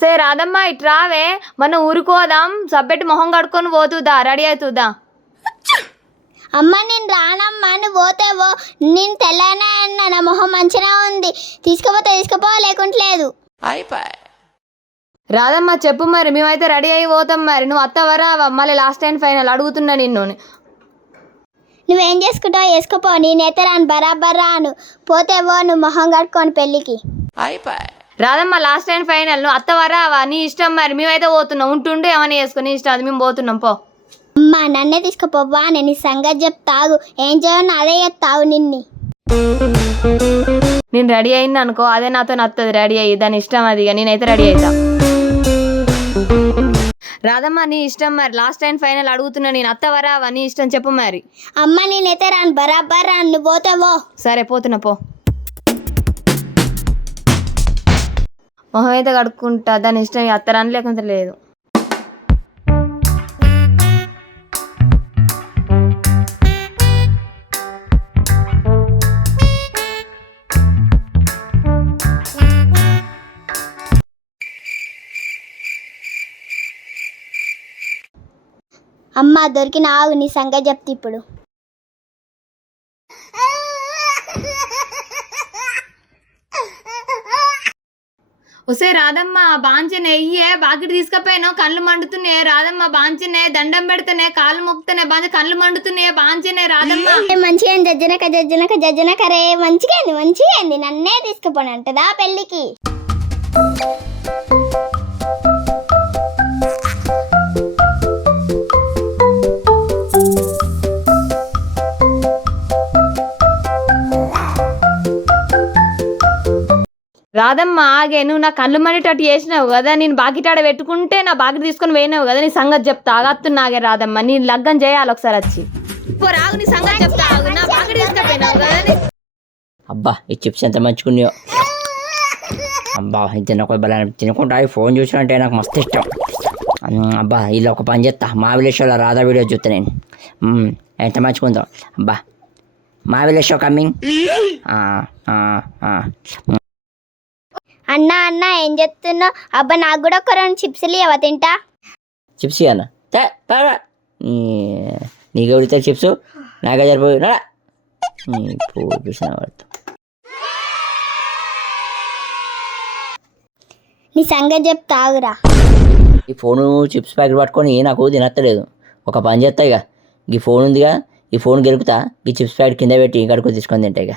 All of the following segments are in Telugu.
సే రాదమ్మ ఇట్రావే మన ఊరుకోదాం. సబ్బెట్టి మొహం కడుక్కొని పోతుదా రెడీ అవుతుందా అమ్మ నేను రానమ్మా. నువ్వు పోతేవో నేను తెల్లనే అన్న నా మొహం మంచిగా ఉంది. తీసుకుపోతే తీసుకుపో లేకుంటే లేదు. రాదమ్మ చెప్పు మరి. మేమైతే రెడీ అయి పోతాం మరి. నువ్వు అత్తవరా మళ్ళీ లాస్ట్ టైం ఫైనల్ అడుగుతున్నా నిన్ను. నువ్వేం చేసుకుంటావు వేసుకోపో. నేనైతే రాను బరాబర్ రాను. పోతేవో నువ్వు మొహం కట్టుకొని పెళ్ళికి. రాదమ్మ లాస్ట్ టైం ఫైనల్ నువ్వు అత్తవరా నీ ఇష్టం మరి. మేమైతే పోతున్నాం. ఉంటుండే ఏమని చేసుకుని నీ ఇష్టం అది మేము పోతున్నాం పో. అమ్మ నన్నే తీసుకుపోవా నేను సంగతి చెప్తాగు. ఏం చేయను అదే చెప్తావు నిన్ని. నేను రెడీ అయింది అనుకో అదే నాతో నత్తది. రెడీ అయ్యి దాని ఇష్టం అది ఇక. నేనైతే రెడీ అవుతా రాదమ్మ నీ ఇష్టం మరి. లాస్ట్ టైం ఫైనల్ అడుగుతున్నా నేను అత్తవరా నీ ఇష్టం చెప్పు మరి. అమ్మ నేనైతే రాను. బరాబర్ రాను. నువ్వు పోతేవో సరే పోతున్నా పో. మొహం అయితే కడుక్కుంటా. దాని ఇష్టం అత్తరాని లేకుంటే లేదు. అమ్మ దొరికిన ఆగు నీ సంగతి చెప్తా ఇప్పుడు. ఒసే రాదమ్మ బాంచనే అయ్యే బాకెట్ తీసుకపోయాను కళ్ళు మండుతున్నాయి రాదమ్మ బాంచనే దండం పెడితేనే కాళ్ళు మొక్కుతానే బాంచ కళ్ళు మండుతున్నాయి బాంచనే రాదమ్మ ఏ మంచిగా జజ్జనక జజ్జనక జజ్జనక రే మంచిగా మంచిగా నన్నే తీసుకుపోను అంటదా పెళ్ళికి? రాదమ్మ ఆగే నువ్వు నా కళ్ళు మండేటట్టు చేసినావు కదా నేను బాకెట్ ఆడ పెట్టుకుంటే నా బాకెట్ తీసుకొని పోయినావు కదా నీ సంగతి చెప్తా. ఆగత్తున్నాగే రాదమ్మ నీ లగ్గం చేయాలి ఒకసారి వచ్చి. పో రాగు నీ సంగతి చెప్తా. ఆగు. నా బాకెట్ తీసుకుపోయినావు కదా నీ- అబ్బా ఈ చిప్స్ ఎంత మంచుకున్నాయో అబ్బా ఇది తినక బలా తినకుండా ఫోన్ చూసినంటే నాకు మస్తు ఇష్టం. అబ్బా ఇలా ఒక పని చేస్తా. మా విలేజ్లో రాధా వీడియో చూస్తా నేను. ఎంత మంచుకుందో అబ్బా మా విలేజ్ కమ్మింగ్ అన్న అన్న ఏం చెప్తున్నావు అబ్బా నాకు కూడా ఒక రెండు చిప్స్లు ఇవ్వ తింటా? చిప్స్ అన్న నీకు ఎవరితే చిప్స్? నాకే సరిపోయి రా. చూసిన వాడుతా నీ సంగతి చెప్తా ఆగురా ఈ ఫోను చిప్స్ ప్యాకెట్ పట్టుకొని నాకు తినత్తలేదు. ఒక పని చేస్తా ఇక. ఈ ఫోన్ ఉందిగా ఈ ఫోన్ గెలుపుతా. ఈ చిప్స్ ప్యాకెట్ కింద పెట్టి కడుకు తీసుకొని తింటా ఇక.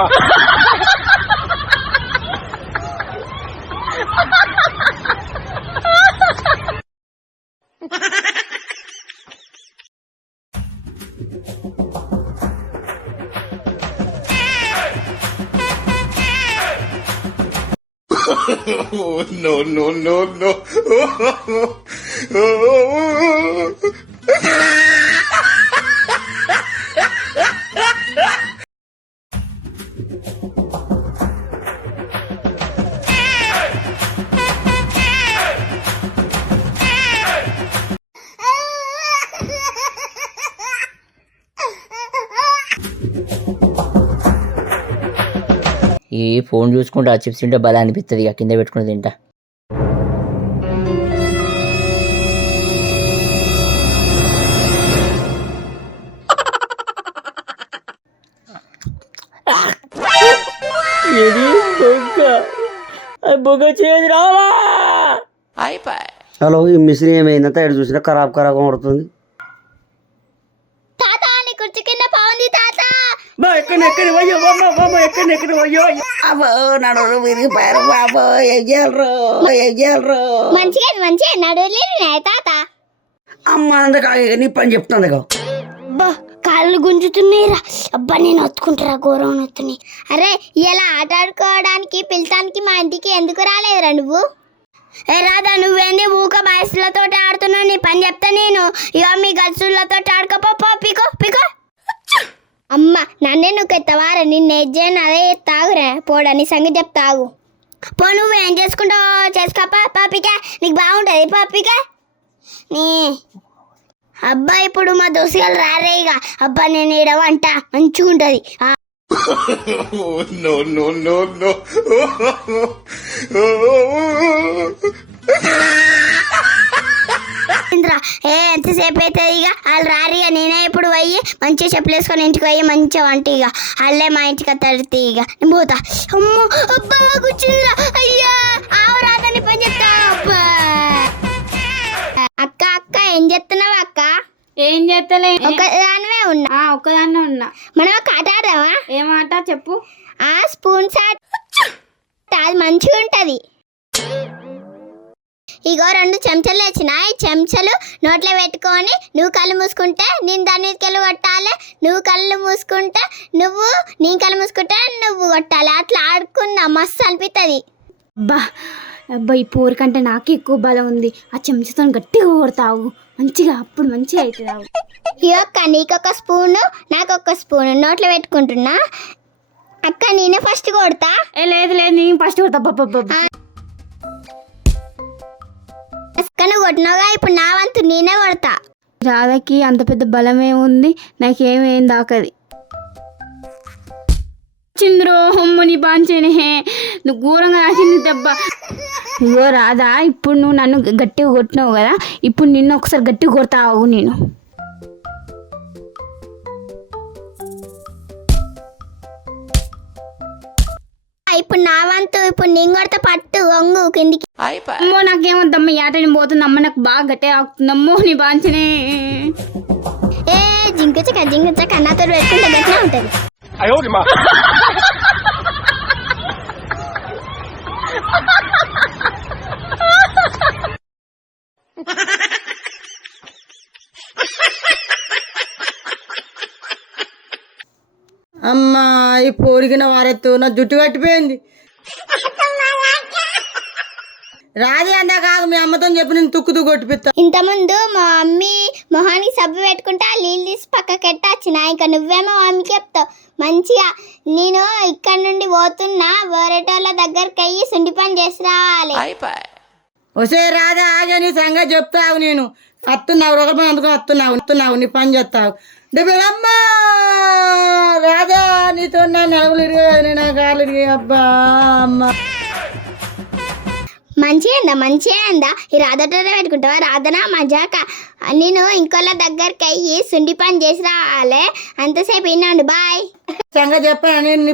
Oh, no, no, no, no. ఈ ఫోన్ చూసుకుంటా ఆ చిప్స్ తింటే బలా అనిపిస్తుంది ఇక కింద పెట్టుకుని తింటా. ఇది బొగ్గ. బొగ్గ చేది రావా! హలో ఈ మిషన్ ఏమైందంటే ఎక్కడ చూసినా ఖరాబ్ ఖరాబ్ కొడుతుంది తాత నీ కుర్చీ కింద బాగుంది తాత బా ఎక్కడ ఎక్కడ పోయో? బామ్మ బామ్మ ఎక్కడ ఎక్కడ పోయో? అబ్బో నడు విరిగిపోయారు బాబో. ఏం చేయాలరు? ఏం చేయాలరు? మంచిగా మంచిగా అయింది. నడువులేనే తాత. అమ్మ అందుక నీ పని చెప్తుంది అబ్బా కాళ్ళు గుంజుతున్నాయిరా. అబ్బా నేను ఒత్తుకుంటారా ఘోరం వస్తున్నాయి అరే ఇలా ఆట ఆడుకోవడానికి పిలతానికి మా ఇంటికి ఎందుకు రాలేదురా నువ్వు? ఏ రాదా నువ్వేంది ఊక వయసులతో ఆడుతున్నావు? నీ పని చెప్తా నేను. ఇక మీ గల్సులతో ఆడుకోపో అమ్మ నన్నే నువ్వు ఎత్తవారా నిన్ను ఎజ్జాను అదే తాగురా. పోడా నీ సంగతి చెప్తాగు పో నువ్వు ఏం చేసుకుంటావు చేసుకో. పా- పాపిక నీకు బాగుంటుంది పాపిక నీ అబ్బా ఇప్పుడు మా దోస్తుగాలు రారే ఇక. అబ్బా నేను ఈడ వంట. మంచిగా ఉంటుంది. ఆ, no, no, no, no. Indra ఏ ఎంతసేపు అవుతుంది ఇక? వాళ్ళు రారు ఇక నేనే ఇప్పుడు పోయి మంచిగా చెప్పులు వేసుకొని ఇంటికి పోయి మంచిగా వంట ఇక. వాళ్ళే మా ఇంటికి తడితే ఇక. నేను పోతా. అమ్మో అబ్బా కూర్చుందిరా. అయ్యా ఆవు రాదని పని చెప్తా అక్క అక్క ఏం చెప్తున్నావు అక్క? ఏం చేస్తలే. ఒక దానివే ఉన్నా ఒక్కదాన్నే ఉన్నా. మనం ఒక ఆట ఆడదామా? ఏమాట చెప్పు. ఆ స్పూన్ సాట్ అది మంచిగా ఉంటది. ఇగో రెండు చెంచాలు ఈ చెంచాలు నోట్లో పెట్టుకొని నువ్వు కళ్ళు మూసుకుంటే నేను దాని మీదకి వెళ్ళి కొట్టాలి. నువ్వు కళ్ళు మూసుకుంటే నువ్వు నీ కళ్ళు మూసుకుంటే నువ్వు కొట్టాలి. అట్లా ఆడుకున్నా మస్తు అనిపిస్తుంది అబ్బా అబ్బా ఈ పోరు కంటే నాకు ఎక్కువ బలం ఉంది. ఆ చెంచాతో గట్టిగా కొడతావు. మంచిగా అప్పుడు మంచిగా అవుతుంది. ఈ ఒక్క నీకొక స్పూను నాకు ఒక స్పూను. నోట్లో పెట్టుకుంటున్నా. అక్క నేనే ఫస్ట్ కొడతా. ఏ లేదు లేదు నేను ఫస్ట్ కొడతా. అబ్బబ్బబ్బబ్బ. కొట్టినావుగా ఇప్పుడు నా వంతు నేనే కొడతా. రాధకి అంత పెద్ద బలమే ఉంది నాకేమేం దాకది? చింద్రో హొమ్మని బాంచేనే. నువ్వు ఘోరంగా రాసింది దెబ్బ. ఇగో రాధా ఇప్పుడు నువ్వు నన్ను గట్టిగా కొట్టినావు కదా ఇప్పుడు నిన్ను ఒకసారి గట్టిగా కొడతావు నేను. ఇప్పుడు నా వంతు ఇప్పుడు నేను కొడతా పట్టు ఒంగు కిందికి. అమ్మో నాకేమొద్దమ్మ పోతుంది. అమ్మ నాకు బాగా గట్టిగా ఆకుతుంది. అమ్మో నీ బాంచనే. ఏ జింకుచక జింకుచక నాతో పెట్టుకుంటే గట్టిగా ఉంటుంది. ఈ పోరిగిన వారెత్తు నా జుట్టు కట్టిపోయింది. రాదే అందాక ఆగు, మీ అమ్మతో చెప్పి నేను తుక్కు తుక్కు కొట్టిపిస్తా ఇంతకుముందు మా మమ్మీ మొహానికి సబ్బు పెట్టుకుంటే ఆ నీళ్ళు తీసి పక్కకెట్ట వచ్చిన ఇంకా నువ్వేమో మమ్మీకి చెప్తావు. మంచిగా నేను ఇక్కడ నుండి పోతున్నా వేరేటోళ్ళ దగ్గరికి అయ్యి సుండి పని చేసి రావాలి. వసే రాదా ఆగే నీ సంగతి చెప్తావు నేను. అత్తున్నావు ఒకరి అందుకని అత్తున్నావు అత్తున్నావు నీ పని చేస్తావు. అమ్మా! రాధా నీతో నా నలుగులు ఇరిగాయి నా కాళ్ళు ఇరిగాయి అబ్బా అమ్మ. మంచిగా ఉందా మంచిగా ఉందా? ఈ రాధటోనే పెట్టుకుంటావా? రాధనా మజాక? నేను ఇంకోళ్ళ దగ్గరికి అయ్యి సుండి పని చేసి రావాలి. అంతసేపు విన్నాండి బాయ్. సంగతి చెప్పాను? నేను నీ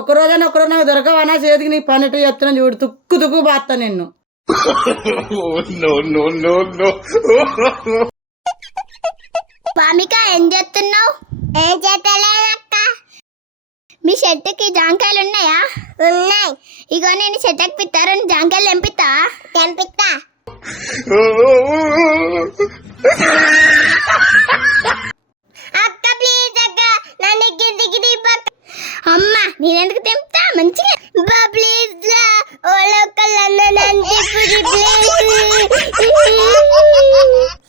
ఒక రోజైనా ఒక రోజు నాకు దొరకవనా చేతికి నీ పని ఎట్టు చెప్తున్నా చూడు తుక్కు తుక్కు బాస్తా నిన్ను. పామిక ఏం చేస్తున్నావు? ఏం చేస్తలేదక్క. మీ చెట్టుకి జాంకాయలు ఉన్నాయా? ఉన్నాయి. ఇగో నేను చెట్టు ఎక్కిపిస్తా రెండు జాంకాయలు తెంపిస్తా తెంపిస్తా